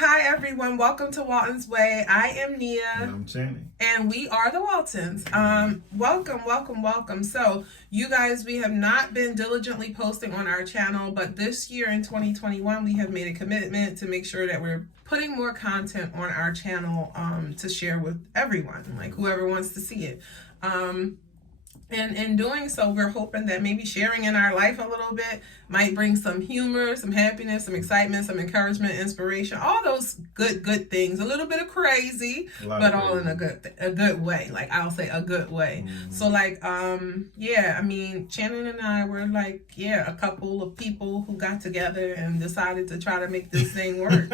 Hi everyone, welcome to Walton's Way. I am Nia. And I'm Channing. And we are the Waltons. Welcome. So, you guys, we have not been diligently posting on our channel, but this year in 2021, we have made a commitment to make sure that we're putting more content on our channel to share with everyone, like whoever wants to see it. And in doing so, we're hoping that maybe sharing in our life a little bit might bring some humor, some happiness, some excitement, some encouragement, inspiration, all those good things. A little bit of crazy, but all in a good way. Like, I'll say a good way. Mm-hmm. So I mean, Shannon and I were a couple of people who got together and decided to try to make this thing work.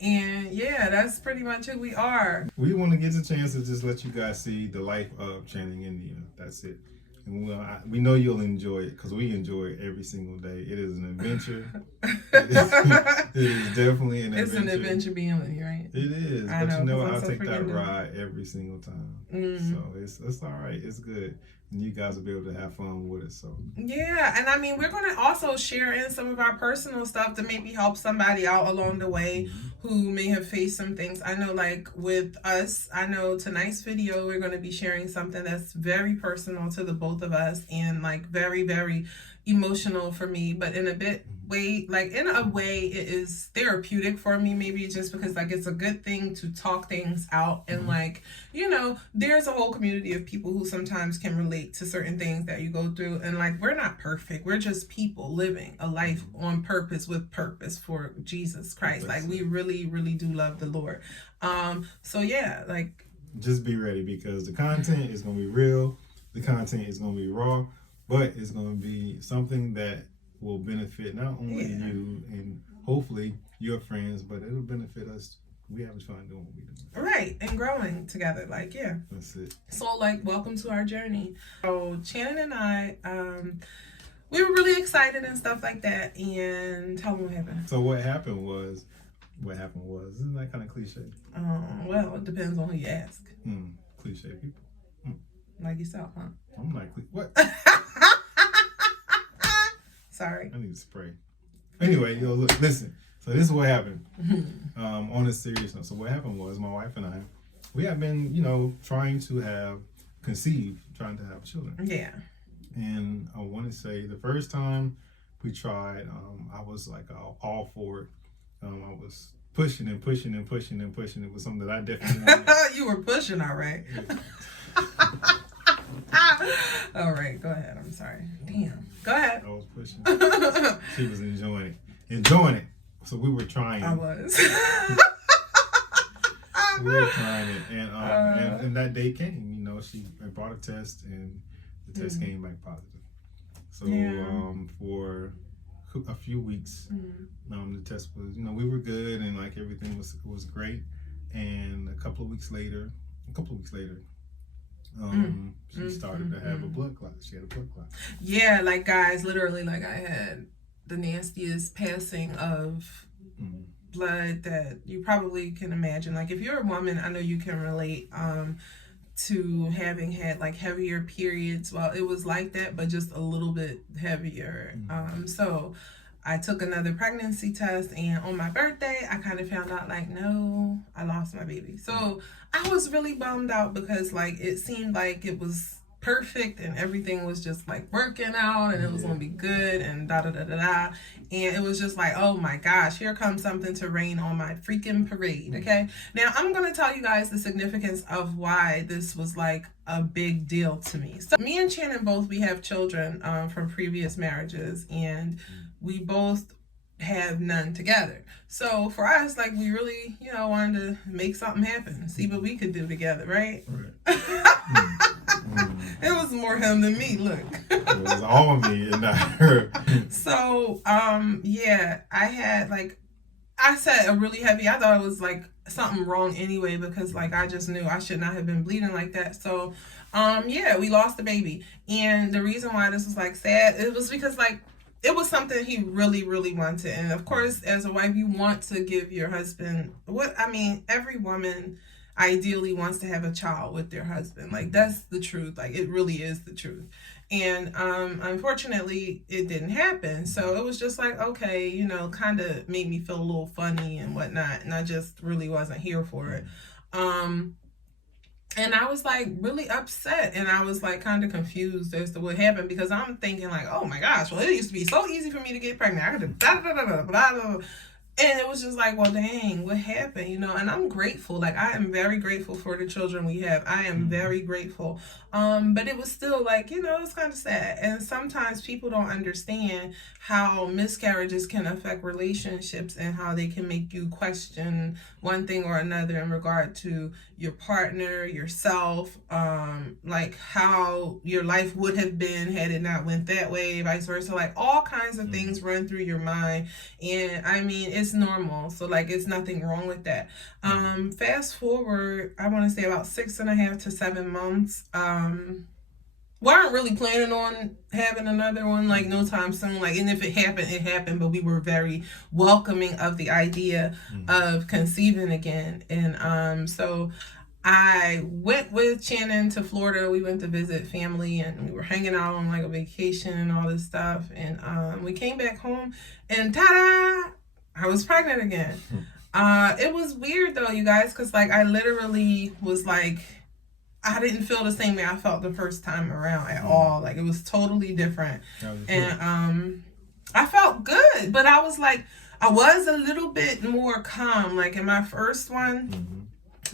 And that's pretty much who we are. We want to get the chance to just let you guys see the life of Channing and Nia. That's it. And we know you'll enjoy it because we enjoy it every single day. It is an adventure. It is definitely an adventure. It's an adventure being with you, right? It is. But I'll take that ride every single time. Mm-hmm. So it's all right. It's good. And you guys will be able to have fun with it. So yeah, and I mean, we're going to also share in some of our personal stuff to maybe help somebody out along the way who may have faced some things. I know, like with us, I know tonight's video, we're going to be sharing something that's very personal to the both of us and like very, very emotional for me, but in a way it is therapeutic for me, maybe just because like it's a good thing to talk things out and there's a whole community of people who sometimes can relate to certain things that you go through, and like we're not perfect, we're just people living a life on purpose with purpose for Jesus Christ. Like we really do love the Lord. Just be ready because the content is going to be real, the content is going to be raw, but it's going to be something that will benefit not only you and hopefully your friends, but it'll benefit us. We have fun doing what we do. Right, and growing together. That's it. So, welcome to our journey. So, Shannon and I, we were really excited and stuff like that. And tell them what happened. So, what happened was, isn't that kind of cliche? Well, it depends on who you ask. Cliche people. Like yourself, huh? I'm like, what? Sorry. I need to spray. Anyway, look, listen. So this is what happened. On a serious note. So what happened was my wife and I, we have been, trying to have children. Yeah. And I want to say the first time we tried, I was like all for it. I was pushing and pushing. It was something that I definitely wanted. You were pushing, all right. Yeah. All right, go ahead. I'm sorry. Damn. Go ahead. I was pushing. She was enjoying it. So we were trying. I was. We were trying it, and that day came. She brought a test, and the test came back positive. So for a few weeks, the test was, we were good, and like everything was great. And a couple of weeks later, she started to have a blood clot. She had a blood clot. Yeah, guys, literally, I had the nastiest passing of blood that you probably can imagine. Like, if you're a woman, I know you can relate to having had heavier periods. Well, it was like that, but just a little bit heavier. So I took another pregnancy test, and on my birthday, I kind of found out no, I lost my baby. So I was really bummed out because it seemed like it was perfect and everything was just working out and it was gonna be good and and it was just oh my gosh, here comes something to rain on my freaking parade. Okay, now I'm gonna tell you guys the significance of why this was a big deal to me. So me and Shannon both, we have children from previous marriages, and we both have none together. So for us, we really, wanted to make something happen, see what we could do together, right? It was more him than me, look. It was all me and not her. So, I had, I said a really heavy, I thought it was, something wrong anyway, because, I just knew I should not have been bleeding like that. So, we lost the baby. And the reason why this was, sad, it was because, it was something he really, really wanted. And, of course, as a wife, you want to give your husband, every woman, ideally wants to have a child with their husband. Like, that's the truth. Like, it really is the truth. And unfortunately, it didn't happen. So it was just like, okay, you know, kind of made me feel a little funny and whatnot. And I just really wasn't here for it. And I was like really upset, and I was like kind of confused as to what happened, because I'm thinking like, oh my gosh, well, it used to be so easy for me to get pregnant. I could have blah, blah, blah, blah, blah, blah. And it was just like, well, dang, what happened? You know, and I'm grateful. Like, I am very grateful for the children we have. I am very grateful. But it was still like, you know, it's kind of sad. And sometimes people don't understand how miscarriages can affect relationships and how they can make you question one thing or another in regard to your partner, yourself, like how your life would have been had it not went that way, vice versa. Like, all kinds of things run through your mind. And I mean, it's normal. So like, it's nothing wrong with that. Fast forward, I want to say about 6.5 to 7 months. Weren't really planning on having another one, like, no time soon. Like, and if it happened, it happened. But we were very welcoming of the idea of conceiving again. And so I went with Shannon to Florida. We went to visit family, and we were hanging out on like a vacation and all this stuff. And we came back home, and ta-da! I was pregnant again. It was weird though, you guys, because like I literally was like, I didn't feel the same way I felt the first time around at all. Like, it was totally different. And I felt good, but I was like, I was a little bit more calm. Like, in my first one,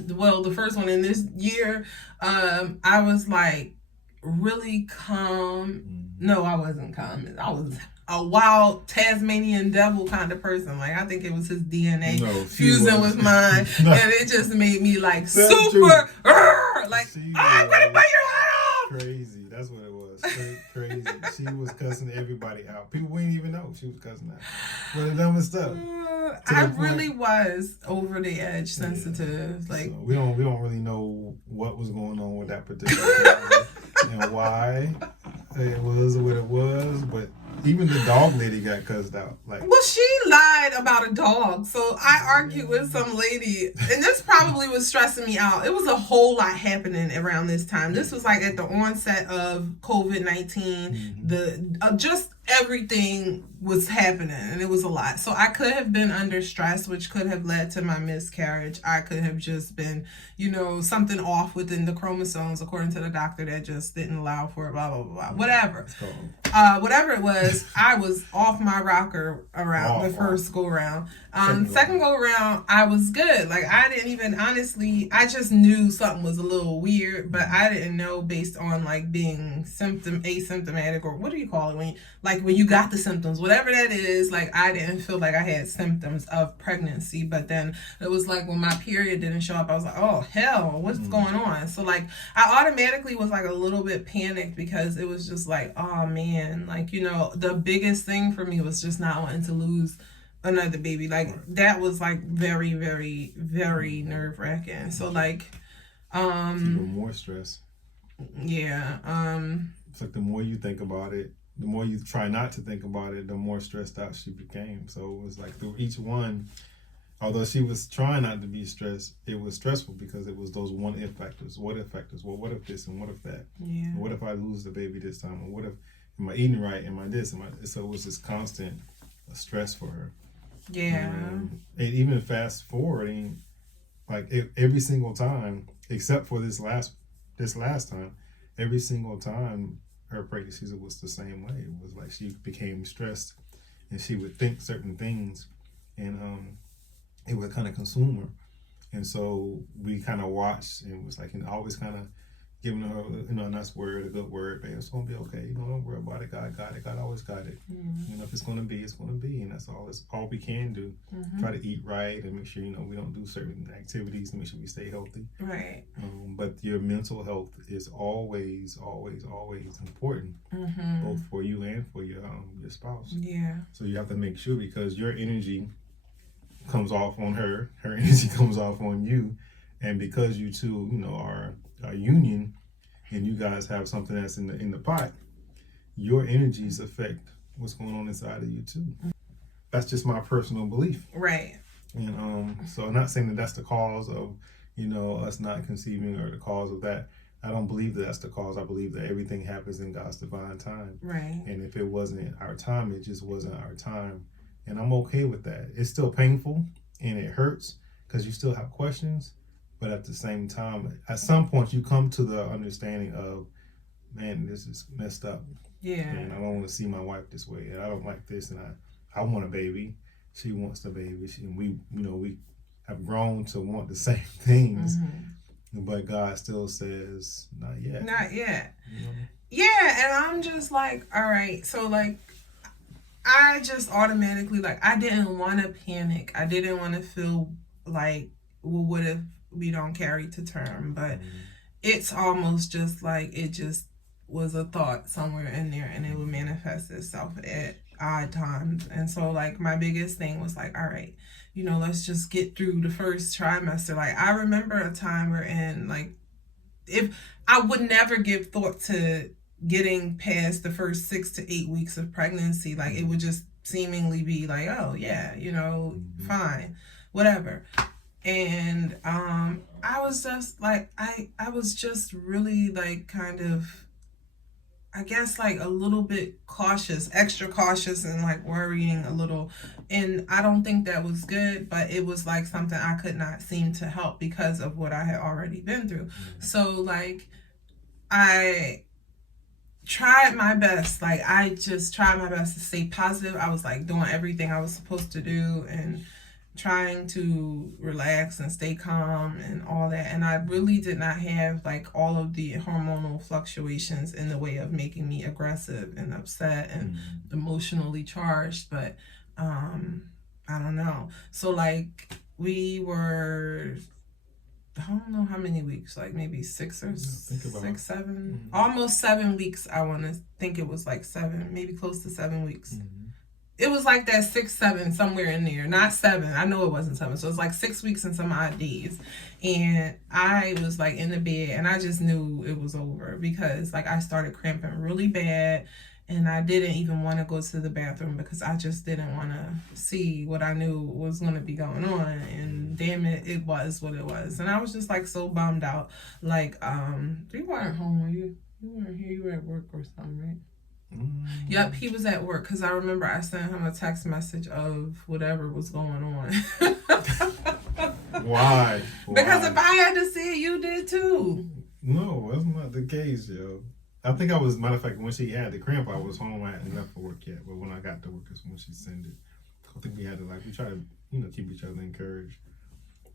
well, the first one in this year, I was like really calm. No, I wasn't calm. I was a wild Tasmanian devil kind of person. Like, I think it was his DNA fusing with mine. And it just made me like super, like, I'm gonna bite your head off. Crazy. That's what it was. Crazy. She was cussing everybody out. People wouldn't even know she was cussing out. But the dumbest stuff. I really was over the edge sensitive. Yeah. Like, so we don't really know what was going on with that particular family and why it was what it was, but even the dog lady got cussed out. Like, well, she lied about a dog. So I argued with some lady, and this probably was stressing me out. It was a whole lot happening around this time. This was like at the onset of COVID-19. The just everything was happening, and it was a lot. So I could have been under stress, which could have led to my miscarriage. I could have just been, you know, something off within the chromosomes, according to the doctor, that just didn't allow for it, blah, blah, blah, blah. Whatever. Whatever it was, I was off my rocker around the first go around. Second go around, I was good. Like, I didn't even, honestly, I just knew something was a little weird, but I didn't know based on like being asymptomatic, or what do you call it when you got the symptoms, whatever that is. Like, I didn't feel like I had symptoms of pregnancy, but then it was like when my period didn't show up, I was like, oh hell, what's going on? So like, I automatically was like a little bit panicked, because it was just like, oh man, like, you know, the biggest thing for me was just not wanting to lose another baby. Like, that was like very, very, very nerve-wracking. So like, even more stress. Yeah. It's like the more you think about it, the more you try not to think about it, the more stressed out she became. So it was like through each one, although she was trying not to be stressed, it was stressful because it was those what if factors. What if factors? Well, what if this and what if that? Yeah. What if I lose the baby this time? Or what if, am I eating right? Am I this? So it was this constant stress for her. Yeah. And even fast forwarding, like every single time, except for this last time, every single time her pregnancy was the same way. It was like she became stressed, and she would think certain things, and it would kind of consume her. And so we kind of watched, and it was like, always kind of giving her, a nice word, a good word, babe, it's gonna be okay. Don't worry about it. God got it. God always got it. If it's gonna be, it's gonna be, and that's all. It's all we can do. Try to eat right and make sure we don't do certain activities to make sure we stay healthy. Right. But your mental health is always, always, always important, both for you and for your spouse. Yeah. So you have to make sure, because your energy comes off on her energy comes off on you, and because you two, are a union, and you guys have something that's in the pot, your energies affect what's going on inside of you too. That's just my personal belief. Right. And so I'm not saying that that's the cause of us not conceiving or the cause of that. I don't believe that that's the cause. I believe that everything happens in God's divine time. Right. And if it wasn't our time, it just wasn't our time. And I'm okay with that. It's still painful and it hurts because you still have questions. But at the same time, at some point, you come to the understanding of, man, this is messed up. Yeah. And I don't want to see my wife this way. And I don't like this. And I want a baby. She wants the baby. And we have grown to want the same things. Mm-hmm. But God still says, not yet. Not yet. Yeah, and I'm just like, all right. So, like, I just automatically, like, I didn't want to panic. I didn't want to feel like, well, what if we don't carry to term? But it's almost just like it just was a thought somewhere in there, and it would manifest itself at odd times. And so, like, my biggest thing was like, all right, let's just get through the first trimester. Like, I remember a time wherein, like, if I would never give thought to getting past the first 6 to 8 weeks of pregnancy, like, it would just seemingly be like, oh yeah, fine, whatever. And I was just like, I was just really, like, kind of, I guess, like, a little bit cautious, extra cautious, and, like, worrying a little. And I don't think that was good, but it was, like, something I could not seem to help because of what I had already been through. So, like, I tried my best. Like, I just tried my best to stay positive. I was, like, doing everything I was supposed to do and trying to relax and stay calm and all that. And I really did not have, like, all of the hormonal fluctuations in the way of making me aggressive and upset and emotionally charged. But I don't know. So, like, we were, I don't know how many weeks, like maybe 6 or 7, almost 7 weeks. I want to think it was like 7, maybe close to 7 weeks. It was like that 6, 7, somewhere in there. Not 7. I know it wasn't 7. So it was like 6 weeks and some odd days. And I was, like, in the bed, and I just knew it was over because, like, I started cramping really bad. And I didn't even want to go to the bathroom because I just didn't want to see what I knew was going to be going on. And damn it, it was what it was. And I was just, like, so bummed out. Like, you weren't home, were you? You weren't here. You were at work or something, right? Yep, he was at work because I remember I sent him a text message of whatever was going on. Why? Because if I had to see it, you did too. No, that's not the case, yo. I think I was, matter of fact, when she had the cramp, I was home. I hadn't left for work yet, but when I got to work, is when she sent it. I think we had to, like, we try to, keep each other encouraged.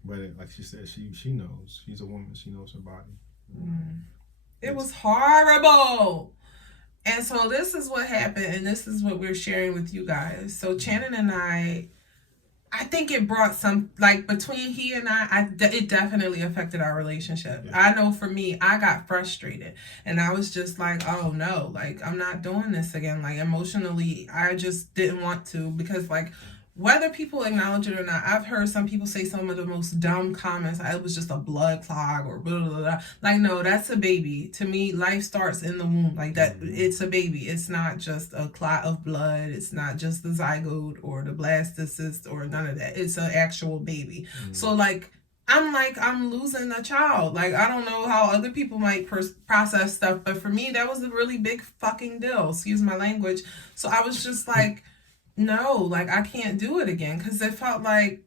But like she said, she knows. She's a woman. She knows her body. It was horrible. And so this is what happened, and this is what we're sharing with you guys. So Shannon and I think it brought some, like, between he and it definitely affected our relationship. Yeah. I know for me, I got frustrated, and I was just like, oh no, like, I'm not doing this again. Like, emotionally, I just didn't want to, because, like, whether people acknowledge it or not, I've heard some people say some of the most dumb comments. It was just a blood clog or blah, blah, blah. Like, no, that's a baby. To me, life starts in the womb. Like, that, it's a baby. It's not just a clot of blood. It's not just the zygote or the blastocyst or none of that. It's an actual baby. So, like, I'm losing a child. Like, I don't know how other people might process stuff, but for me, that was a really big fucking deal. Excuse my language. So I was just like, no, like, I can't do it again, because it felt like,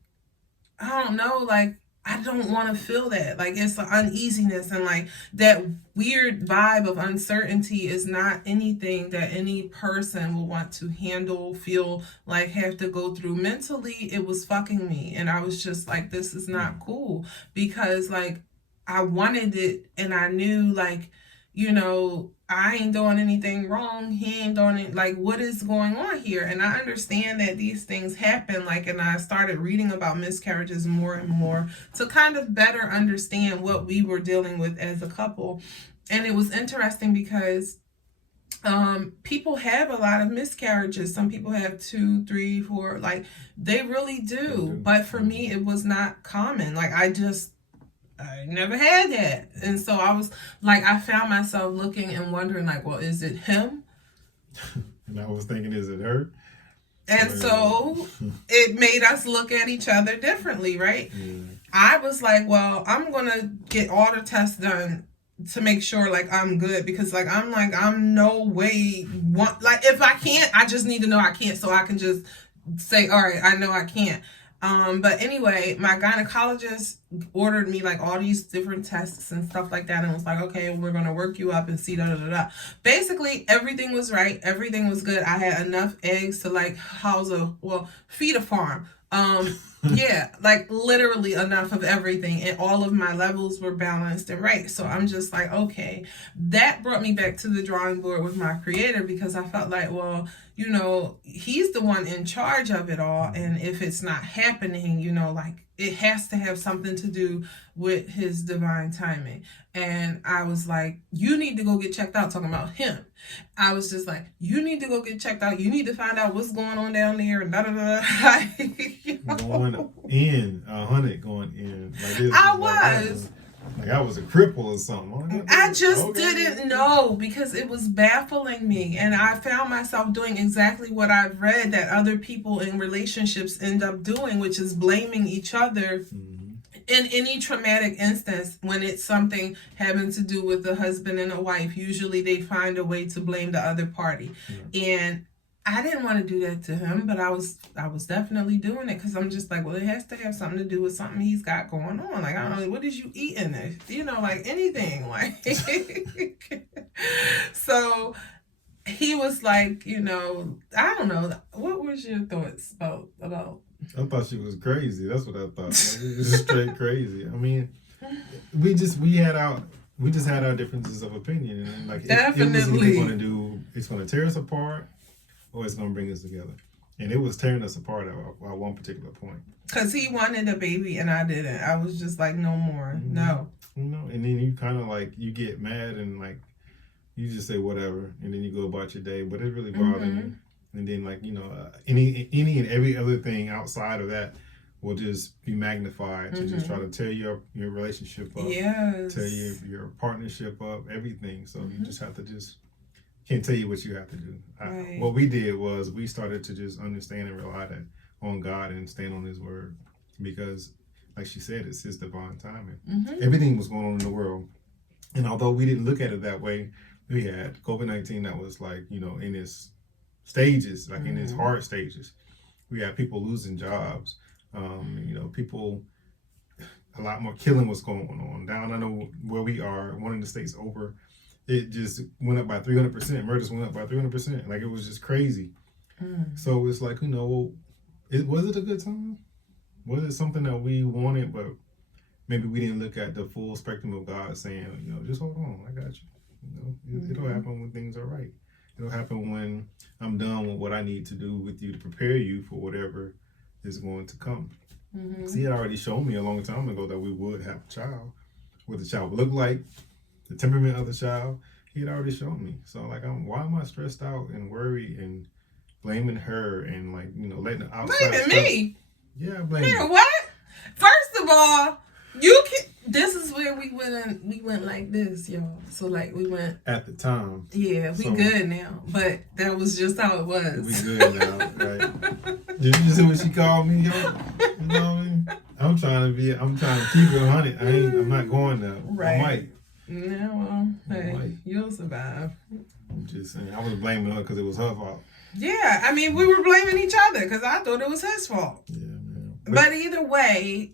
I don't know, like, I don't want to feel that. Like, it's the uneasiness, and, like, that weird vibe of uncertainty is not anything that any person will want to handle, feel like, have to go through. Mentally, it was fucking me, and I was just like, this is not cool, because, like, I wanted it, and I knew, like, I ain't doing anything wrong. He ain't doing it. Like, what is going on here? And I understand that these things happen. Like, and I started reading about miscarriages more and more to kind of better understand what we were dealing with as a couple. And it was interesting because people have a lot of miscarriages. Some people have 2, 3, 4. Like, they really do. But for me, it was not common. Like, I never had that. And so I was like, I found myself looking and wondering, like, well, is it him? And I was thinking, is it her? And so it made us look at each other differently, right? Yeah. I was like, well, I'm gonna get all the tests done to make sure like I'm good, because like I'm no way like if I can't, I just need to know I can't so I can just say, all right, I know I can't. But anyway, my gynecologist ordered me like all these different tests and stuff like that, and was like, okay, we're gonna work you up and see da da da da. Basically, everything was right, everything was good. I had enough eggs to like feed a farm. Yeah, like literally enough of everything, and all of my levels were balanced and right. So I'm just like, okay, that brought me back to the drawing board with my creator, because I felt like, well, you know, he's the one in charge of it all, and if it's not happening, you know, like it has to have something to do with his divine timing. And I was like, you need to go get checked out, talking about him. I was just like, you need to go get checked out. You need to find out what's going on down there, and da da da. You know? Going in 100, going in. Like this I was. Like I was a cripple or something. I just didn't know, because it was baffling me, and I found myself doing exactly what I've read that other people in relationships end up doing, which is blaming each other. Mm-hmm. In any traumatic instance, when it's something having to do with a husband and a wife, usually they find a way to blame the other party. Yeah. And I didn't want to do that to him, but I was definitely doing it, because I'm just like, well, it has to have something to do with something he's got going on. Like, I don't know, what did you eat in this? You know, like anything. Like, so he was like, you know, I don't know. What was your thoughts about? I thought she was crazy. That's what I thought. Like, it was straight crazy. I mean, we just had our differences of opinion, and like definitely it was either going to do, it's going to tear us apart, or it's going to bring us together. And it was tearing us apart at one particular point. Because he wanted a baby and I didn't. I was just like, no more. Mm-hmm. No. You know, and then you kind of like, you get mad and like, you just say whatever, and then you go about your day, but it really bothering you. And then like, you know, any and every other thing outside of that will just be magnified to just try to tear your relationship up. Yes. Tear your partnership up, everything. So you just have to can't tell you what you have to do. Right. What we did was we started to just understand and rely on God and stand on His word, because, like she said, it's His divine timing. Mm-hmm. Everything was going on in the world, and although we didn't look at it that way, we had COVID-19 that was like, you know, in its stages, like in its hard stages. We had people losing jobs. You know, people. A lot more killing was going on down. I know where we are, one of the states over. It just went up by 300%. Murders went up by 300%. Like, it was just crazy. So it's like, you know, was it a good time? Was it something that we wanted, but maybe we didn't look at the full spectrum of God saying, you know, just hold on, I got you. You know, it'll happen when things are right. It'll happen when I'm done with what I need to do with you to prepare you for whatever is going to come. Mm-hmm. See, He had already shown me a long time ago that we would have a child. What the child would look like, the temperament of the child, He had already shown me. So like, why am I stressed out and worried and blaming her and like, you know, letting the outside blaming me? Yeah, blaming. Yeah, what? First of all, you can. This is where we went like this, y'all. So like we went at the time. Yeah, we good now, but that was just how it was. We good now, right? Did you see what she called me, yo? You know what I mean? I'm trying to keep it 100. I'm not going there. Right. I might. Yeah, well, hey, you'll survive. I'm just saying, I was blaming her because it was her fault. Yeah, I mean, we were blaming each other because I thought it was his fault. Yeah, man. But either way,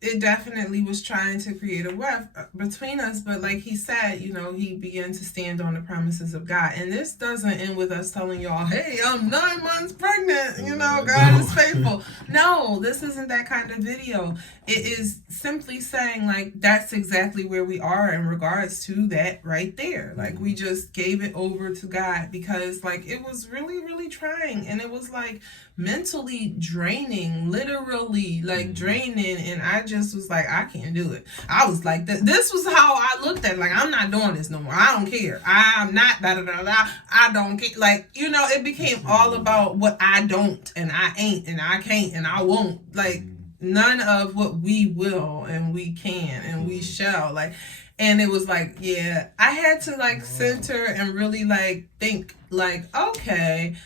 it definitely was trying to create a web between us. But like he said, you know, he began to stand on the promises of God. And this doesn't end with us telling y'all, hey, I'm 9 months pregnant. You know, God is faithful. No, this isn't that kind of video. It is simply saying, like, that's exactly where we are in regards to that right there. Like, we just gave it over to God because, like, it was really, really trying. And it was, like, mentally draining, literally, like, draining. And I just was like, I can't do it. I was like, this was how I looked at it. Like, I'm not doing this no more. I don't care. I'm not, da-da-da-da. I don't care. Like, you know, it became all about what I don't and I ain't and I can't and I won't. Like, none of what we will and we can and we shall. Like, and it was like, yeah, I had to like center and really like think like, okay,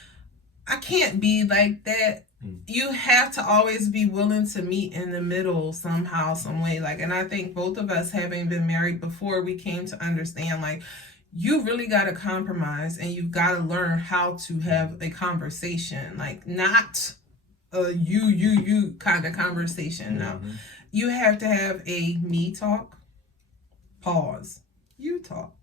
I can't be like that you have to always be willing to meet in the middle somehow, some way. Like, and I think both of us, having been married before, we came to understand, like, you really got to compromise, and you've got to learn how to have a conversation, like, not a you kind of conversation. No, you have to have a me talk, pause, you talk,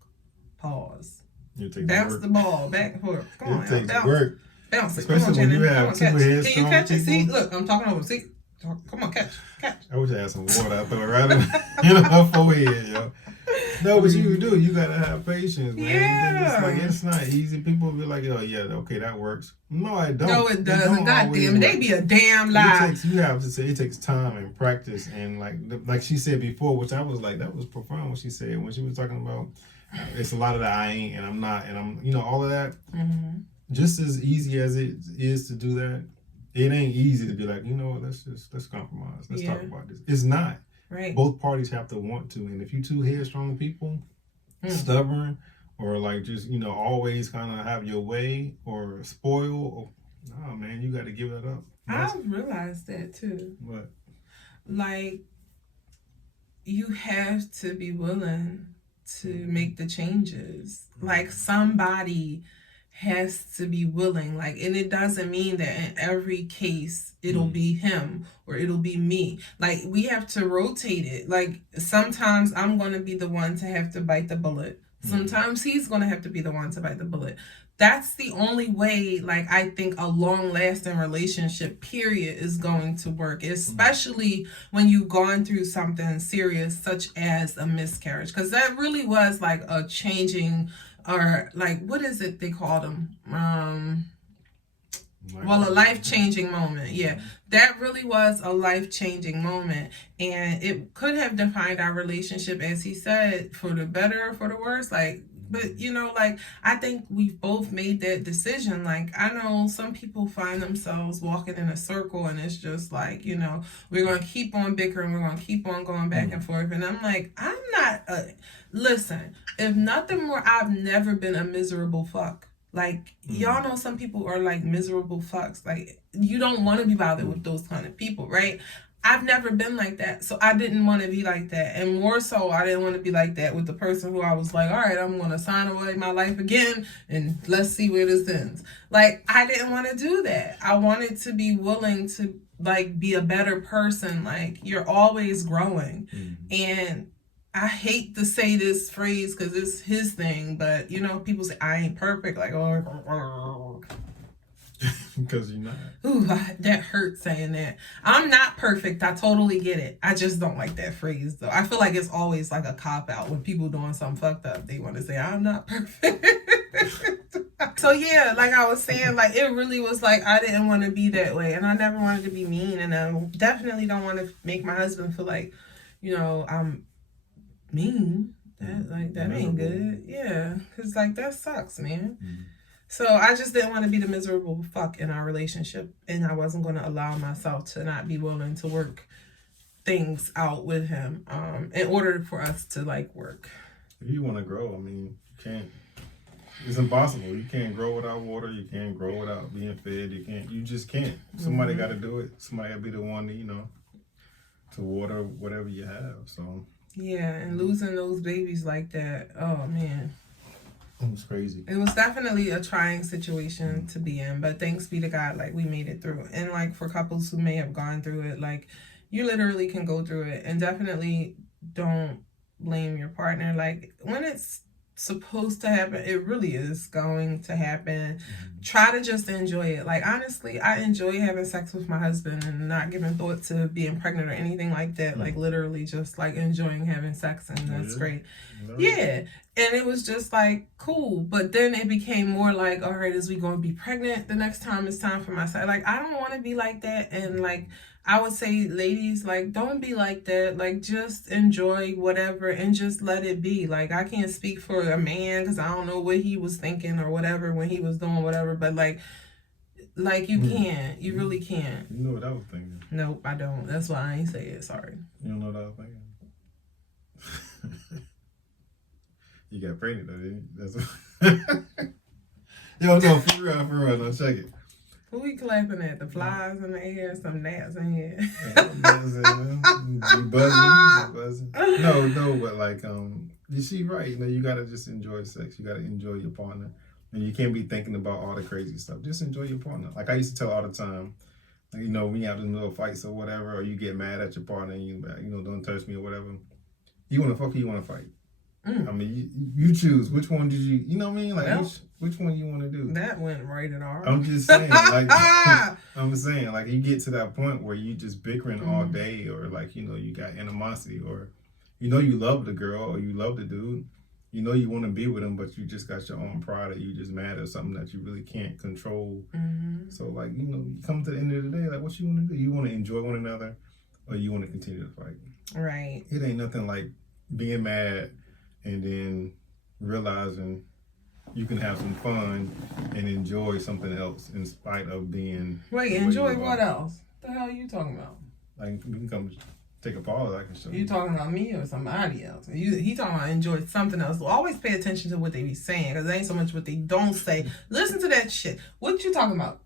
pause, bounce the ball back and forth. Come on, takes bounce. work. Bounce it. Especially Come on, when Jenny. you have two headstrong Can you catch it? people. See, look, I'm talking over. See, come on, catch. I wish I had some water. I throw it right in her forehead, yo. No, but you do. You gotta have patience, man. Yeah. It's not easy. People will be like, oh yeah, okay, that works. No, I don't. No, it doesn't. God damn it, they be a damn lie. You have to say it takes time and practice, and like she said before, which I was like, that was profound what she said when she was talking about. It's a lot of that I ain't and I'm not and I'm all of that. Just as easy as it is to do that, it ain't easy to be like, you know what, let's compromise. Let's talk about this. It's not. Right. Both parties have to want to. And if you two headstrong people, stubborn, or like just, always kind of have your way or spoil, nah, man, you got to give that up. I've realized that too. What? Like, you have to be willing to make the changes. Like, somebody has to be willing, like, and it doesn't mean that in every case it'll be him or it'll be me. Like, we have to rotate it. Like, sometimes I'm going to be the one to have to bite the bullet. Sometimes he's going to have to be the one to bite the bullet. That's the only way, like, I think a long-lasting relationship, period, is going to work, especially when you've gone through something serious such as a miscarriage, because that really was like a changing, or like, what is it they call them? A life-changing moment. Yeah, that really was a life-changing moment, and it could have defined our relationship, as he said, for the better or for the worse. Like, but like, I think we've both made that decision. Like, I know some people find themselves walking in a circle, and it's just like, we're gonna keep on bickering, we're gonna keep on going back and forth, and I'm like, I'm not listen, if nothing more, I've never been a miserable fuck. Like, y'all know some people are like miserable fucks. Like, you don't want to be bothered with those kind of people, right? I've never been like that, so I didn't want to be like that. And more so, I didn't want to be like that with the person who I was like, all right, I'm going to sign away my life again, and let's see where this ends. Like, I didn't want to do that. I wanted to be willing to, like, be a better person. Like, you're always growing. And I hate to say this phrase because it's his thing, but, people say, I ain't perfect. Like, oh. Because you're not. Ooh, that hurts saying that. I'm not perfect. I totally get it. I just don't like that phrase, though. I feel like it's always like a cop-out when people doing something fucked up. They want to say, I'm not perfect. So, yeah, like I was saying, like, it really was like I didn't want to be that way. And I never wanted to be mean. And I definitely don't want to make my husband feel like, I'm mean. That ain't good. Yeah. Because, like, that sucks, man. So I just didn't want to be the miserable fuck in our relationship, and I wasn't going to allow myself to not be willing to work things out with him in order for us to, like, work. If you want to grow, I mean, you can't. It's impossible. You can't grow without water. You can't grow without being fed. You just can't. Somebody got to do it. Somebody got to be the one to, to water whatever you have. So. Yeah, and losing those babies like that, oh, man. It was crazy. It was definitely a trying situation to be in, but thanks be to God, like, we made it through. And, like, for couples who may have gone through it, like, you literally can go through it, and definitely don't blame your partner. Like, when it's supposed to happen, it really is going to happen. Try to just enjoy it. Like, honestly, I enjoy having sex with my husband and not giving thought to being pregnant or anything like that. Like, literally just, like, enjoying having sex, and that's great. Yeah. And it was just like, cool. But then it became more like, all right, is we going to be pregnant the next time it's time for my son? Like, I don't want to be like that. And, like, I would say, ladies, like, don't be like that. Like, just enjoy whatever and just let it be. Like, I can't speak for a man because I don't know what he was thinking or whatever when he was doing whatever. But, like you can't. You really can't. You know what I was thinking? Nope, I don't. That's why I ain't say it. Sorry. You don't know what I was thinking? You got pregnant though, didn't you? That's Yo, no, for real, no, check it. Who we clapping at? The flies in the air, some gnats in here. You buzzing. No, but like, you see, right? You know, you gotta just enjoy sex. You gotta enjoy your partner, and you can't be thinking about all the crazy stuff. Just enjoy your partner. Like I used to tell all the time, like, you know, when you have those little fights or whatever, or you get mad at your partner, and you know, don't touch me or whatever. You want to fuck or you want to fight? I mean, you choose. Which one did you? You know what I mean? Like, well, which one you want to do? That went right in our. I'm just saying, like, I'm saying, like, you get to that point where you just bickering all day, or like, you know, you got animosity, or you know, you love the girl or you love the dude, you know, you want to be with him, but you just got your own pride, or you just mad at something that you really can't control. So, like, you know, you come to the end of the day, like, what you want to do? You want to enjoy one another, or you want to continue to fight? Right. It ain't nothing like being mad and then realizing you can have some fun and enjoy something else in spite of being. Wait, enjoy what else? The hell are you talking about? Like, we can come take a pause. I can show you. You talking about me or somebody else? He talking about enjoy something else. So always pay attention to what they be saying, because it ain't so much what they don't say. Listen to that shit. What you talking about?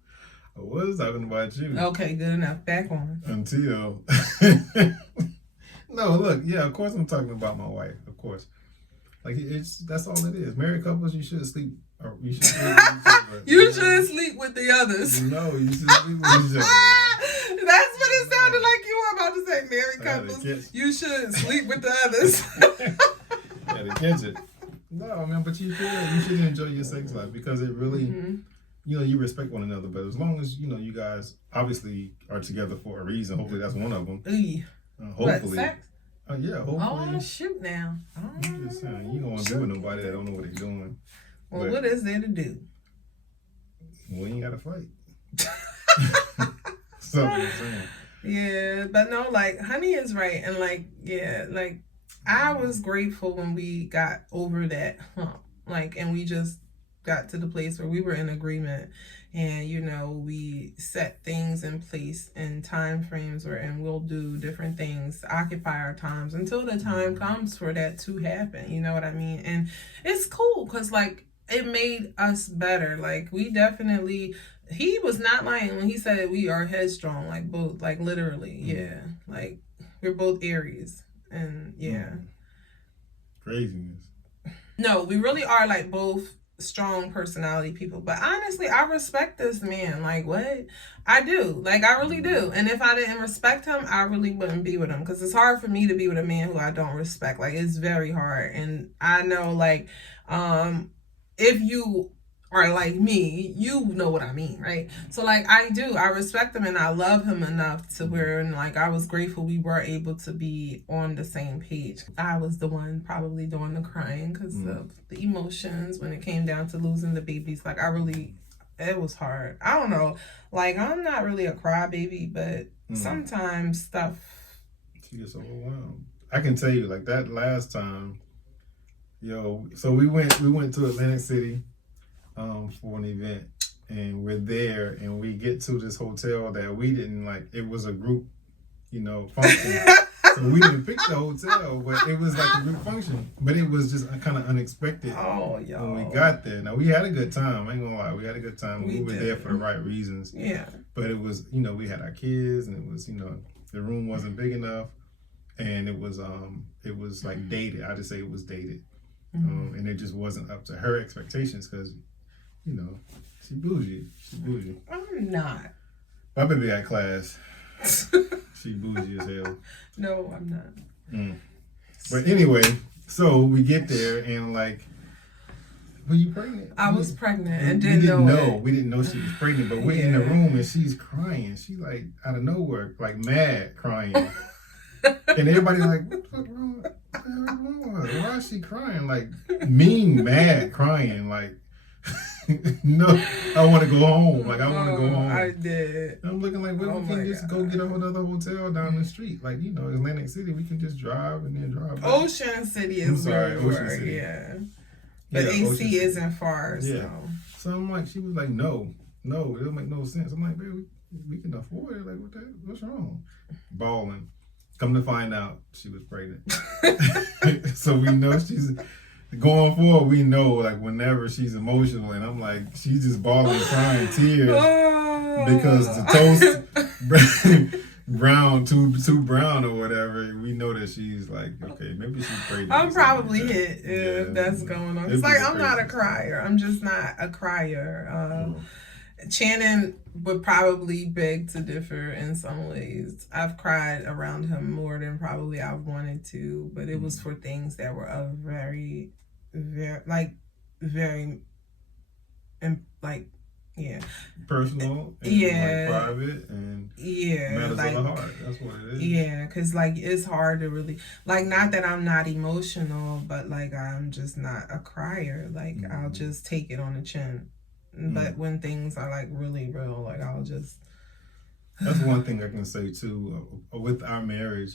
I was talking about you. Okay, good enough. Back on. Until. No, look, yeah, of course I'm talking about my wife, of course. Like, that's all it is. Married couples, you should sleep. Or you should sleep with each other. You should sleep with the others. No, you should sleep with each other. That's what it sounded like you were about to say. Married couples, you should sleep with the others. Yeah, to catch it. No, man, but you should enjoy your sex life, because it really, you know, you respect one another. But as long as, you know, you guys obviously are together for a reason. Hopefully that's one of them. Hopefully. What, sex? Yeah, hopefully. Oh, shoot now. I'm just saying, you don't want to do with nobody that don't know what they're doing. Well, but what is there to do? We ain't got to fight. So I'm saying. Yeah, but no, like, honey is right. And like, yeah, like, I was grateful when we got over that hump. Like, and we just got to the place where we were in agreement, and, you know, we set things in place and time frames and we'll do different things to occupy our times until the time comes for that to happen. You know what I mean? And it's cool, because like, it made us better. Like, we definitely, he was not lying when he said we are headstrong, like both, like literally. Yeah. Like, we're both Aries, and yeah. Craziness. No, we really are like both strong personality people. But honestly, I respect this man. Like, what? I do. Like, I really do. And if I didn't respect him, I really wouldn't be with him, because it's hard for me to be with a man who I don't respect. Like, it's very hard. And I know, like, if you are like me, you know what I mean, right? So like, I respect him and I love him enough to where, and like, I was grateful we were able to be on the same page. I was the one probably doing the crying because of the emotions when it came down to losing the babies. Like, it was hard. I don't know, like, I'm not really a crybaby, but sometimes stuff. She gets overwhelmed. I can tell you, like, that last time, so we went to Atlantic City for an event, and we're there, and we get to this hotel that we didn't like. It was a group, function. So we didn't pick the hotel, but it was like a group function. But it was just kind of unexpected when we got there. Now, we had a good time. I ain't gonna lie. We had a good time. We were there for the right reasons. Yeah. But it was, we had our kids, and it was, the room wasn't big enough, and it was like dated. I just say it was dated. And it just wasn't up to her expectations, because, she bougie. I'm not. My baby got class. She bougie as hell. No, I'm not. But anyway, so we get there, and like, were you pregnant? I was pregnant and didn't know. We didn't know she was pregnant, but we're in the room and she's crying. She like out of nowhere, like mad crying. And everybody like, what the fuck wrong? Why is she crying? Like, mean, mad crying. Like, no, I want to go home. Like, I want to go home. I did. And I'm looking like, well, we can just go get another hotel down the street. Like, Atlantic City, we can just drive and then drive back. Ocean City is Ocean City. Yeah. But AC isn't far, yeah. So I'm like, she was like, no, it don't make no sense. I'm like, baby, we can afford it. Like, what's wrong? Bawling. Come to find out, she was pregnant. So we know she's going forward, we know like whenever she's emotional, and I'm like, she's just bawling, crying tears because the toast brown too brown or whatever. We know that she's like, okay, maybe she's pregnant. I'm probably hit if that's going on. It's like I'm not a crier. I'm just not a crier. Shannon would probably beg to differ in some ways. I've cried around him more than probably I've wanted to, but it was for things that were of very, very, yeah, personal, and yeah, like private, and matters like, of the heart. That's what it is. Yeah, because like it's hard to really not that I'm not emotional, but like I'm just not a crier. Like I'll just take it on the chin. But when things are like really real, like I'll just. That's one thing I can say too. With our marriage,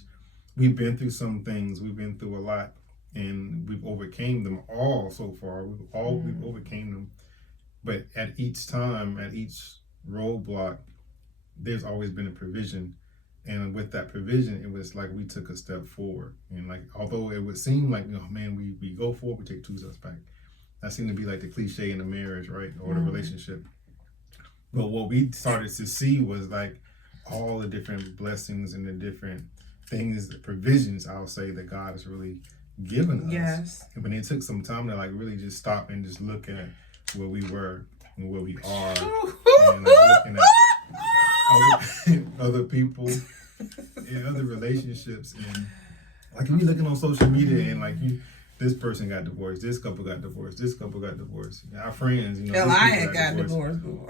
we've been through some things. We've been through a lot, and we've overcame them all so far. We've overcame them. But at each time, at each roadblock, there's always been a provision. And with that provision, it was like we took a step forward. And like, although it would seem like, oh man, we go forward, we take 2 steps back. That seemed to be like the cliche in the marriage, right? Or the relationship. But what we started to see was like all the different blessings and the different things, the provisions, I'll say, that God has really given us. Yes. And when it took some time to like really just stop and just look at where we were and where we are, and like looking at other people and other relationships, and like if you're looking on social media and like this person got divorced, this couple got divorced, this couple got divorced. Our friends, hell, I had got divorced before.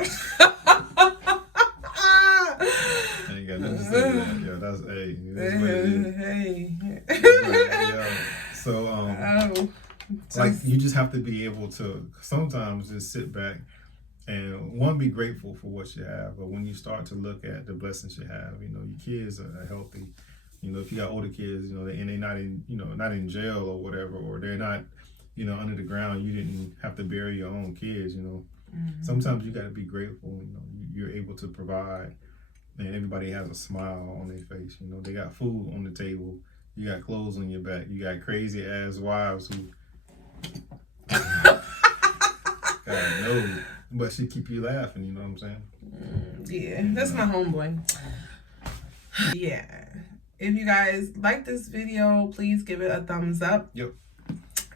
I ain't got nothing to say to that. Yeah, that's Hey. Yeah. So like you just have to be able to sometimes just sit back and be grateful for what you have. But when you start to look at the blessings you have, your kids are healthy. If you got older kids, and they're not in, not in jail or whatever, or they're not, under the ground. You didn't have to bury your own kids. Sometimes you got to be grateful. You're able to provide, and everybody has a smile on their face. They got food on the table. You got clothes on your back. You got crazy ass wives who, God knows, but she keep you laughing. You know what I'm saying? Yeah, that's my homeboy. Yeah. If you guys like this video, please give it a thumbs up. Yep.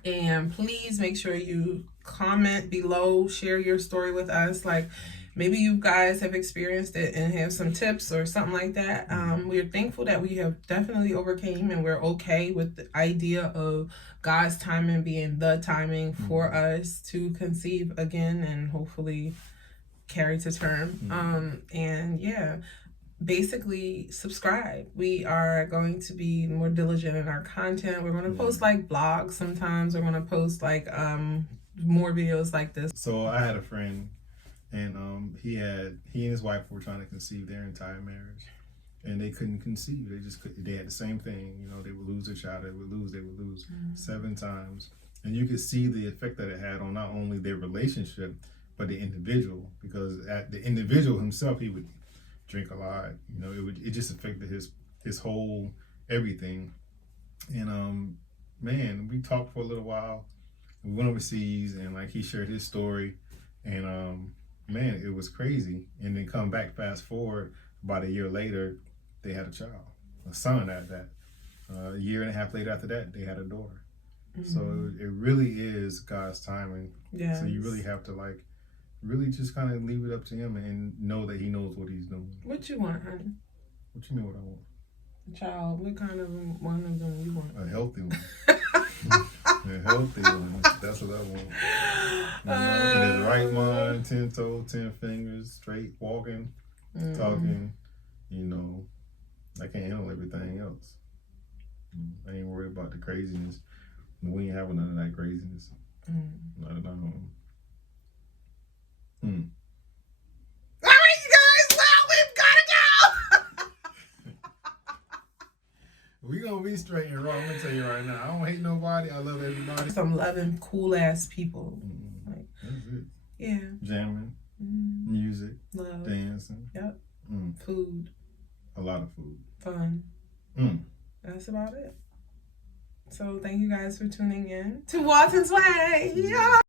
And please make sure you comment below, share your story with us. Like maybe you guys have experienced it and have some tips or something like that. We're thankful that we have definitely overcame, and we're okay with the idea of God's timing being the timing for us to conceive again and hopefully carry to term. And yeah. Basically subscribe. We are going to be more diligent in our content. We're going to post like blogs sometimes. We're going to post like more videos like this. So I had a friend, and he and his wife were trying to conceive their entire marriage, and they couldn't conceive. They had the same thing. They would lose their child. They would lose 7 times, and you could see the effect that it had on not only their relationship but the individual, because at the individual himself, he would drink a lot. It just affected his whole everything. And man, we talked for a little while. We went overseas, and like he shared his story, and man, it was crazy. And then come back, fast forward about a year later, they had a child, a son at that. A year and a half later after that, they had a daughter. So it really is God's timing. Yes. So you really have to really just kind of leave it up to him and know that he knows what he's doing. What you want, honey? What you mean what I want? Child, what kind of one of them you want? A healthy one. A healthy one. That's what I want. In his right mind, 10 toes, 10 fingers, straight, walking, talking. I can't handle everything else. I ain't worried about the craziness. We ain't having none of that craziness. Not at all. All right, you guys. Well, we've got to go. We gonna be straight and raw. I'm gonna tell you right now. I don't hate nobody. I love everybody. Some loving, cool ass people. Like, that's it. Yeah. Jamming, music, love, dancing. Yep. Food. A lot of food. Fun. That's about it. So thank you guys for tuning in to Walton's Way. Yeah.